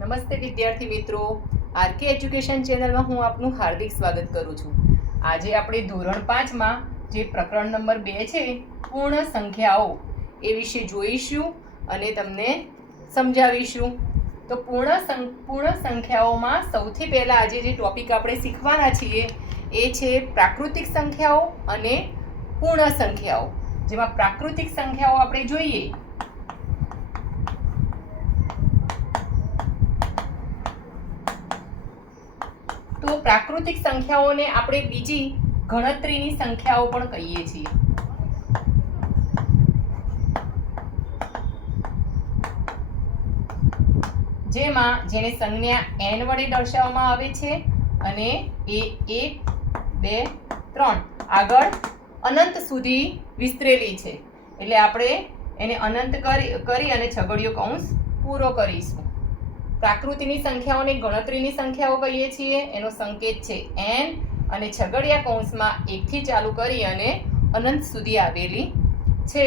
નમસ્તે વિદ્યાર્થી મિત્રો, આરકે એજ્યુકેશન ચેનલમાં હું આપનું હાર્દિક સ્વાગત કરું છું। આજે આપણે ધોરણ 5માં જે પ્રકરણ નંબર 2 છે પૂર્ણ સંખ્યાઓ એ વિશે જોઈશું અને તમને સમજાવીશું। તો પૂર્ણ સંખ્યાઓમાં સૌથી પહેલા આજે જે ટોપિક આપણે શીખવાના છીએ એ છે પ્રાકૃતિક સંખ્યાઓ અને પૂર્ણ સંખ્યાઓ। જેમાં પ્રાકૃતિક સંખ્યાઓ આપણે જોઈએ તો પ્રાકૃતિક સંખ્યાઓને આપણે બીજી ગણતરીની સંખ્યાઓ પણ કહીએ છીએ। જેને સંજ્ઞા n વડે દર્શાવવામાં આવે છે અને એ 1 2 3 આગળ અનંત સુધી વિસ્તરેલી છે, એટલે આપણે એને અનંત કરી અને છગડીયો કૌંસ પૂરો કરીશું। પ્રાકૃતિની સંખ્યાઓને ગણતરીની સંખ્યાઓ કહીએ છીએ, એનો સંકેત છે n અને છગડીયા કૌંસમાં 1 થી ચાલુ કરી અને અનંત સુધી આવેલી છે।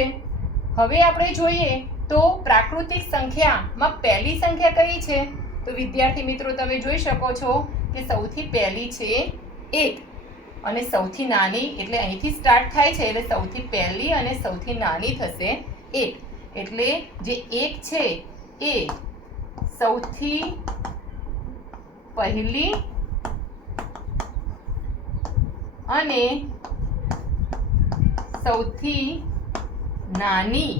હવે આપણે જોઈએ તો પ્રાકૃતિક સંખ્યામાં પહેલી સંખ્યા કઈ છે? તો વિદ્યાર્થી મિત્રો તમે જોઈ શકો છો કે સૌથી પહેલી છે 1 અને સૌથી નાની, એટલે અહીંથી સ્ટાર્ટ થાય છે એટલે સૌથી પહેલી અને સૌથી નાની થશે 1, એટલે જે 1 છે એ સૌથી પહેલી અને સૌથી નાની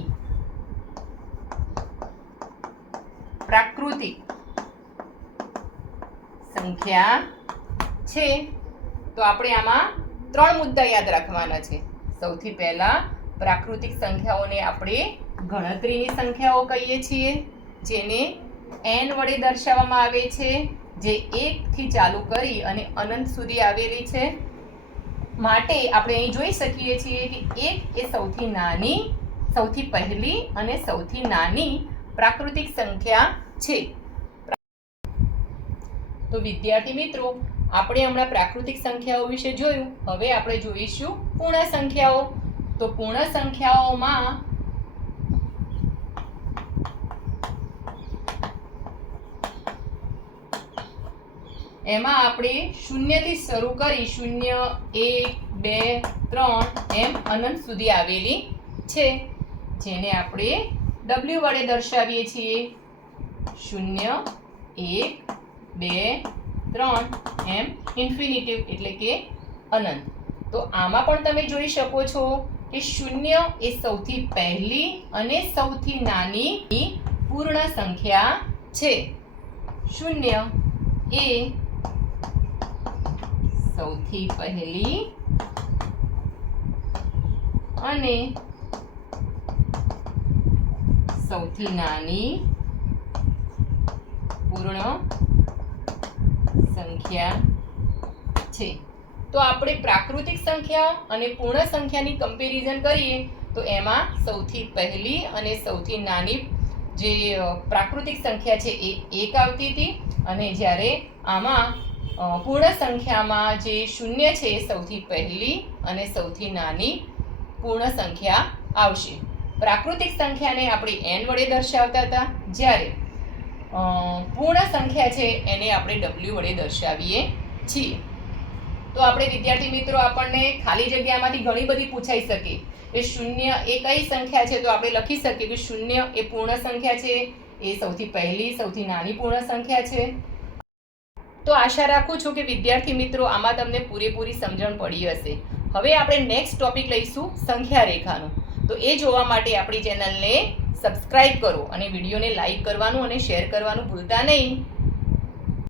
પ્રાકૃતિક સંખ્યા છે। તો આપણે આમાં 3 મુદ્દા યાદ રાખવાના છે। સૌથી પહેલા પ્રાકૃતિક સંખ્યાઓને આપણે ગણતરીની સંખ્યાઓ કહીએ છીએ, જેને n વડે દર્શાવવામાં આવે છે, જે 1 થી ચાલુ કરી અને અનંત સુધી આવેલી છે। માટે આપણે અહીં જોઈ શકીએ છીએ કે 1 એ સૌથી નાની, સૌથી પહેલી અને સૌથી નાની પ્રાકૃતિક સંખ્યા છે। તો વિદ્યાર્થી મિત્રો, આપણે હમણાં પ્રાકૃતિક સંખ્યાઓ વિશે જોયું, હવે આપણે જોઈશું પૂર્ણ સંખ્યાઓ। તો પૂર્ણ સંખ્યાઓમાં એમાં આપણે 0 થી શરૂ કરી 0 1 2 3 એમ અનંત સુધી આવેલી છે, જેને આપણે w વડે દર્શાવીએ છીએ। 0 1 2 3 એમ ઇન્ફિનિટિવ એટલે કે અનંત। તો આમાં પણ તમે જોઈ શકો છો કે 0 એ સૌથી પહેલી અને સૌથી નાની પૂર્ણ સંખ્યા છે। 0 એ સૌથી પહેલી અને સૌથી નાની પૂર્ણ સંખ્યા છે। તો આપણે પ્રાકૃતિક સંખ્યા અને પૂર્ણ સંખ્યાની કમ્પેરિઝન કરીએ તો એમાં સૌથી પહેલી અને સૌથી નાની જે પ્રાકૃતિક સંખ્યા છે એ 1 આવતી હતી, અને જ્યારે આમાં પૂર્ણ સંખ્યામાં જે 0 છે એ સૌથી પહેલી અને સૌથી નાની પૂર્ણ સંખ્યા આવશે। પ્રાકૃતિક સંખ્યાને આપણે n વડે દર્શાવતા હતા, જ્યારે પૂર્ણ સંખ્યા છે એને આપણે w વડે દર્શાવીએ છીએ। તો આપણે વિદ્યાર્થી મિત્રો, આપણને ખાલી જગ્યામાંથી ઘણી બધી પૂછાઈ શકે કે 0 એ કઈ સંખ્યા છે, તો આપણે લખી શકીએ કે 0 એ પૂર્ણ સંખ્યા છે, એ સૌથી પહેલી સૌથી નાની પૂર્ણ સંખ્યા છે। તો આશા રાખું છું કે વિદ્યાર્થી મિત્રો આમાં તમને પૂરેપૂરી સમજણ પડી હશે। હવે આપણે નેક્સ્ટ ટોપિક લઈશું સંખ્યા રેખાનો। તો એ જોવા માટે આપણી ચેનલને સબસ્ક્રાઇબ કરો અને વિડીયોને લાઈક કરવાનું અને શેર કરવાનું ભૂલતા નહીં।